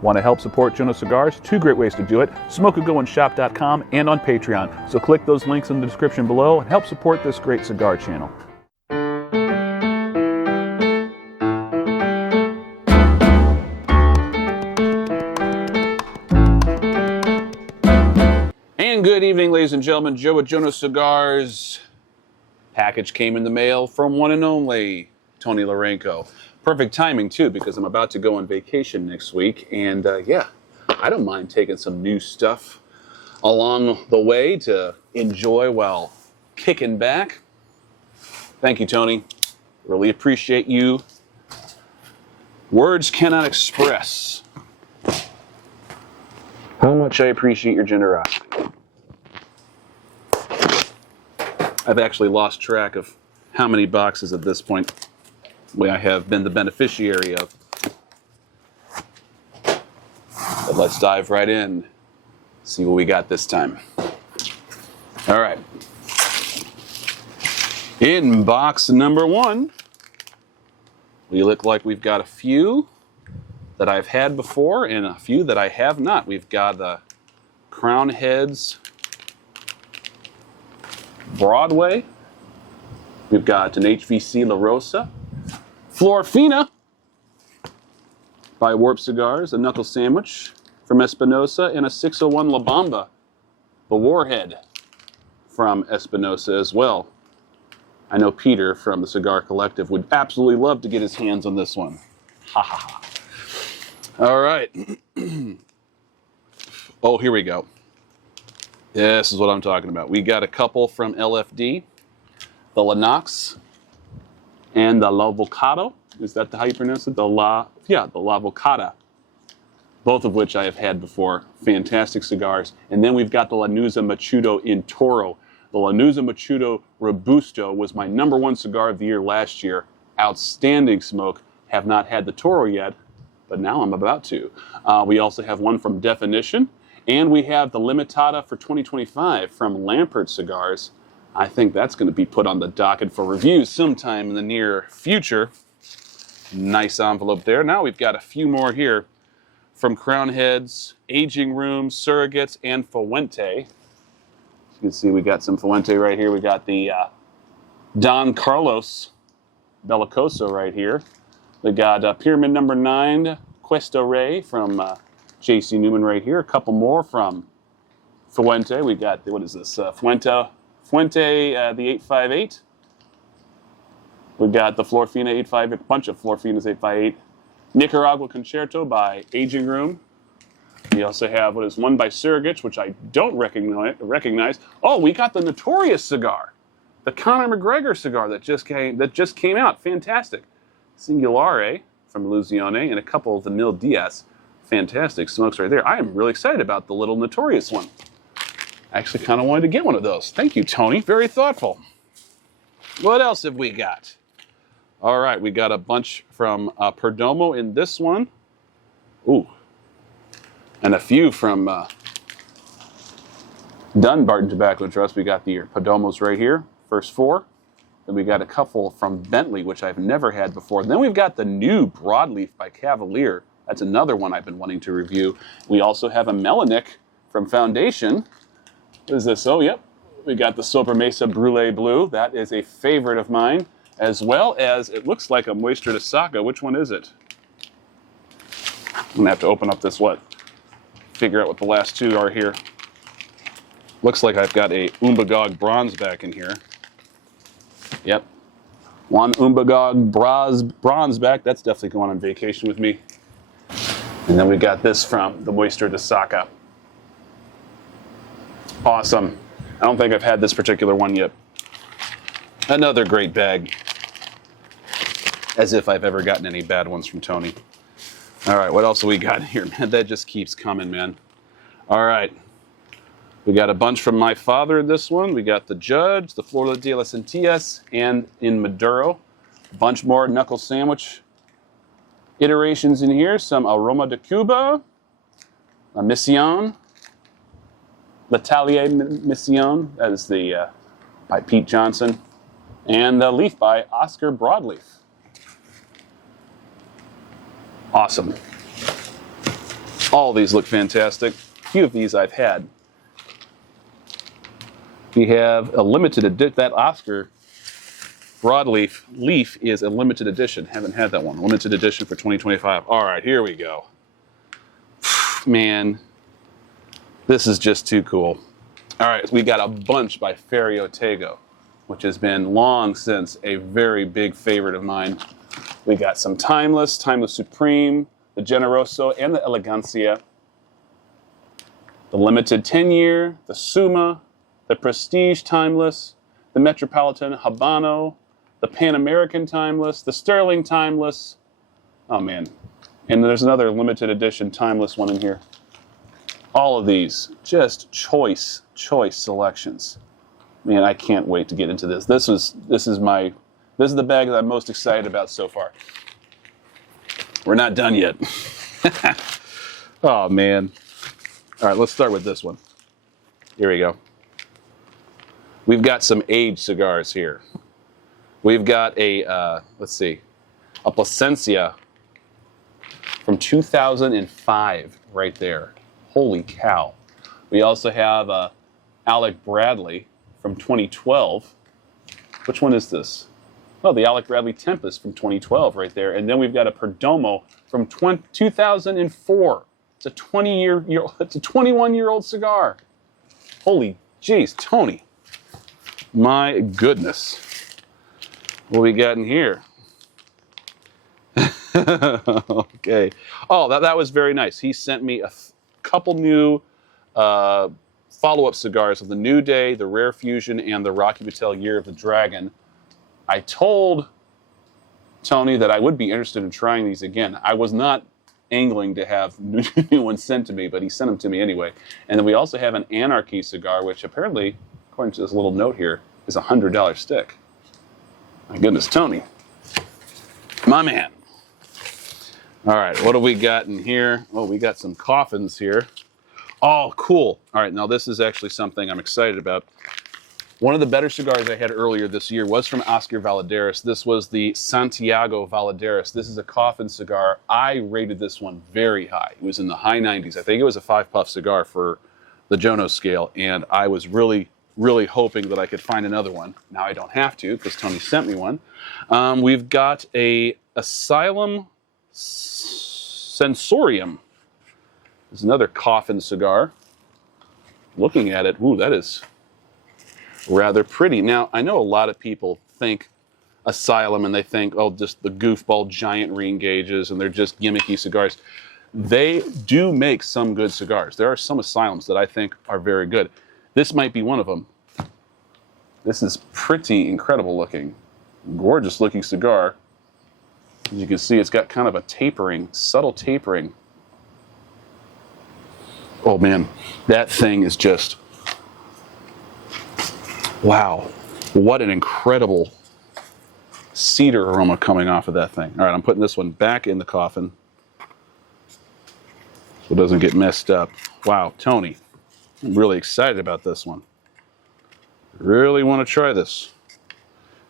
Want to help support Jono Cigars? Two great ways to do it: smokeagoandshop.com and on Patreon. So click those links in the description below and help support this great cigar channel. And good evening, ladies and gentlemen. Joe at Jono Cigars. Package came in the mail from one and only Tony Lourenco. Perfect timing, too, because I'm about to go on vacation next week. And, yeah, I don't mind taking some new stuff along the way to enjoy while kicking back. Thank you, Tony. Really appreciate you. Words cannot express how much I appreciate your generosity. I've actually lost track of how many boxes at this point I have been the beneficiary of. But let's dive right in, see what we got this time. All right. In box number one, we look like we've got a few that I've had before and a few that I have not. We've got the Crown Heads Broadway. We've got an HVC La Rosa. Florfina by Warp Cigars, a knuckle sandwich from Espinosa, and a 601 La Bamba, the Warhead from Espinosa as well. I know Peter from the Cigar Collective would absolutely love to get his hands on this one. Ha ha ha. All right. Oh, here we go. This is what I'm talking about. We got a couple from LFD, the Lennox and the La Volcata. Is that how you pronounce it? The La Volcata. Both of which I have had before. Fantastic cigars. And then we've got the Lanuza Machuto in Toro. The Lanuza Machuto Robusto was my #1 cigar of the year last year. Outstanding smoke. Have not had the Toro yet, but now I'm about to. We also have one from Definition. And we have the Limitada for 2025 from Lampert Cigars. I think that's going to be put on the docket for review sometime in the near future. Nice envelope there. Now we've got a few more here from Crown Heads, Aging Room, Surrogates, and Fuente. You can see we got some Fuente right here. We got the Don Carlos Bellicoso right here. We got Pyramid number 9, Cuesta Rey from J.C. Newman right here. A couple more from Fuente. We got, what is this? Fuente, the 858. We've got the Florfina 858, a bunch of Florfinas 858. Nicaragua Concerto by Aging Room. We also have what is one by Surrogates, which I don't recognize. Oh, we got the Notorious cigar, the Conor McGregor cigar that just came out. Fantastic. Singulare from Illusione, and a couple of the Mil Diaz. Fantastic smokes right there. I am really excited about the little Notorious one. I actually kind of wanted to get one of those. Thank you, Tony. Very thoughtful. What else have we got? All right, we got a bunch from Perdomo in this one. Ooh. And a few from Dunbarton Tobacco Trust. We got the Perdomos right here, first 4. Then we got a couple from Bentley, which I've never had before. And then we've got the new Broadleaf by Cavalier. That's another one I've been wanting to review. We also have a Melanic from Foundation. What is this? Oh, yep. We got the Soper Mesa Brûlée Blue. That is a favorite of mine. As well as, it looks like a Moisture de Saca. Which one is it? I'm going to have to open up this, figure out what the last 2 are here. Looks like I've got a Umbagog Bronze back in here. Yep. One Umbagog Bronze back. That's definitely going on vacation with me. And then we got this from the Moisture de Saca. Awesome. I don't think I've had this particular one yet. Another great bag. As if I've ever gotten any bad ones from Tony. All right, what else have we got here, man? That just keeps coming, man. All right. We got a bunch from my father in this one. We got the Judge, the Flor de las Antillas, and in Maduro. A bunch more knuckle sandwich iterations in here. Some Aroma de Cuba, La Mission, L'Atelier Mission, that is the by Pete Johnson, and the Leaf by Oscar Broadleaf. Awesome. All of these look fantastic. A few of these I've had. We have a limited edition. That Oscar broadleaf leaf is a limited edition. Haven't had that one. Limited edition for 2025. All right, here we go. Man, this is just too cool. All right, we got a bunch by Ferio Tego, which has been long since a very big favorite of mine. We got some Timeless, Timeless Supreme, the Generoso, and the Elegancia. The Limited 10-year, the Suma, the Prestige Timeless, the Metropolitan Habano, the Pan American Timeless, the Sterling Timeless. Oh man. And there's another limited edition Timeless one in here. All of these, just choice selections. Man, I can't wait to get into this. This is the bag that I'm most excited about so far. We're not done yet. Oh man. All right, let's start with this one. Here we go. We've got some aged cigars here. We've got a, let's see, a Plasencia from 2005 right there. Holy cow. We also have a Alec Bradley from 2012. Which one is this? Oh, the Alec Bradley Tempest from 2012 right there. And then we've got a Perdomo from 2004. It's a 21-year-old cigar. Holy jeez, Tony. My goodness. What we got in here? Okay. Oh, that was very nice. He sent me a couple new follow-up cigars of the New Day, the Rare Fusion, and the Rocky Patel Year of the Dragon. I told Tony that I would be interested in trying these again. I was not angling to have new ones sent to me, but he sent them to me anyway. And then we also have an Anarchy cigar, which apparently, according to this little note here, is a $100 stick. My goodness, Tony. My man. All right, what do we got in here? Oh, we got some coffins here. Oh, cool. All right, now this is actually something I'm excited about. One of the better cigars I had earlier this year was from Oscar Valladares. This was the Santiago Valladares. This is a coffin cigar. I rated this one very high. It was in the high 90s. I think it was a 5-puff cigar for the Jono scale, and I was really hoping that I could find another one. Now I don't have to because Tony sent me one. We've got a Asylum Sensorium. There's another coffin cigar. Looking at it, ooh, that is rather pretty. Now, I know a lot of people think Asylum and they think, oh, just the goofball giant ring gauges and they're just gimmicky cigars. They do make some good cigars. There are some Asylums that I think are very good. This might be one of them. This is pretty incredible looking. Gorgeous looking cigar. As you can see, it's got kind of a tapering, subtle tapering. Oh man, that thing is just, wow. What an incredible cedar aroma coming off of that thing. All right, I'm putting this one back in the coffin so it doesn't get messed up. Wow, Tony, I'm really excited about this one. Really want to try this.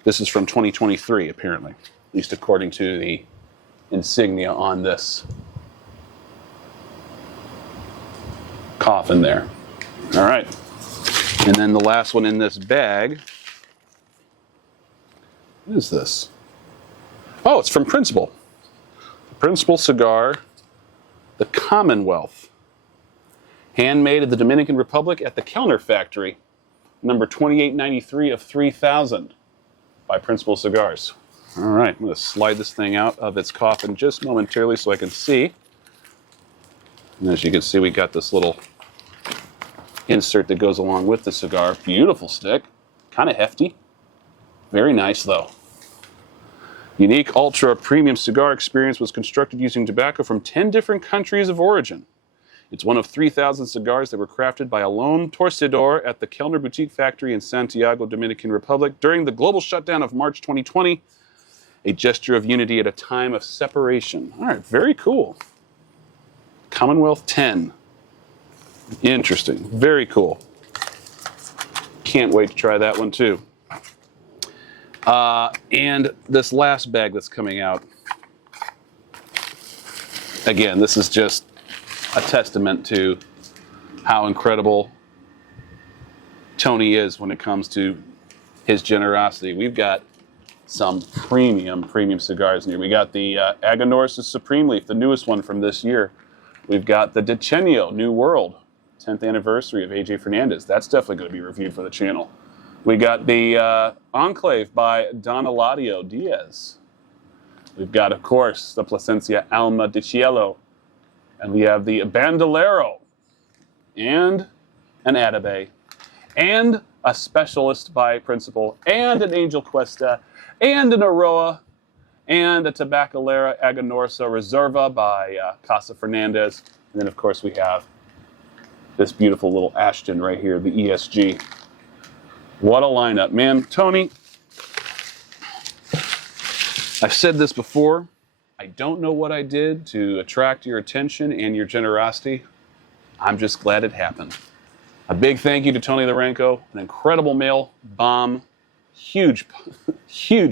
This is from 2023, apparently, at least according to the insignia on this coffin there. All right. And then the last one in this bag. What is this? Oh, it's from Principal. The Principal cigar, the Commonwealth. Handmade at the Dominican Republic at the Kellner Factory. Number 2893 of 3000 by Principal Cigars. All right, I'm going to slide this thing out of its coffin just momentarily so I can see. And as you can see, we got this little insert that goes along with the cigar. Beautiful stick. Kind of hefty. Very nice, though. Unique ultra premium cigar experience was constructed using tobacco from 10 different countries of origin. It's one of 3,000 cigars that were crafted by a lone torcedor at the Kellner Boutique Factory in Santiago, Dominican Republic during the global shutdown of March 2020, a gesture of unity at a time of separation. All right, very cool. Commonwealth 10. Interesting. Very cool. Can't wait to try that one too. And this last bag that's coming out, again, this is just a testament to how incredible Tony is when it comes to his generosity. We've got some premium cigars in here. We got the Aganorsa Supreme Leaf, the newest one from this year. We've got the Decenio New World, 10th anniversary of AJ Fernandez. That's definitely going to be reviewed for the channel. We got the Enclave by Don Eladio Diaz. We've got, of course, the Plasencia Alma de Cielo. And we have the Bandolero and an Atabey and a Specialist by Principal and an Angel Cuesta and an Aroa and a Tabacalera Aganorsa Reserva by Casa Fernandez. And then, of course, we have this beautiful little Ashton right here, the ESG. What a lineup, man. Tony, I've said this before. I don't know what I did to attract your attention and your generosity. I'm just glad it happened. A big thank you to Tony Lourenco, an incredible mail bomb, huge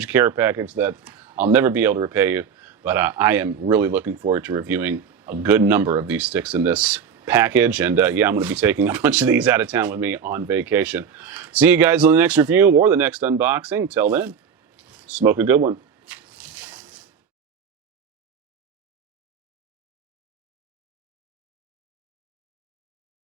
care package that I'll never be able to repay you, but I am really looking forward to reviewing a good number of these sticks in this package, and yeah, I'm going to be taking a bunch of these out of town with me on vacation. See you guys in the next review or the next unboxing. Till then, smoke a good one.